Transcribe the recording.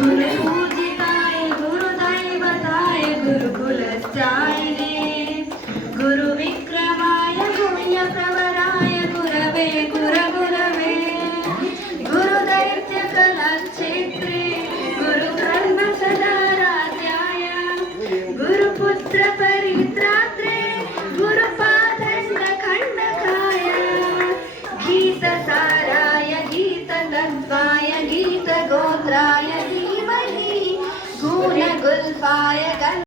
गुरुपूजिताय गुरुदैवताय गुरुकुलस्यायिने गुरुविक्रमाय पुण्यप्रवराय गुरवे गुरगुरवे गुरुदैत्यकलाक्षेत्रे गुरुधर्मसदाराध्याय गुरुपुत्रपरित्रात्रे गुरुपादण्डखण्डकाय गीतसाराय गीततत्त्वाय गीतगोत्राय धीमहि गुणगुल्फाय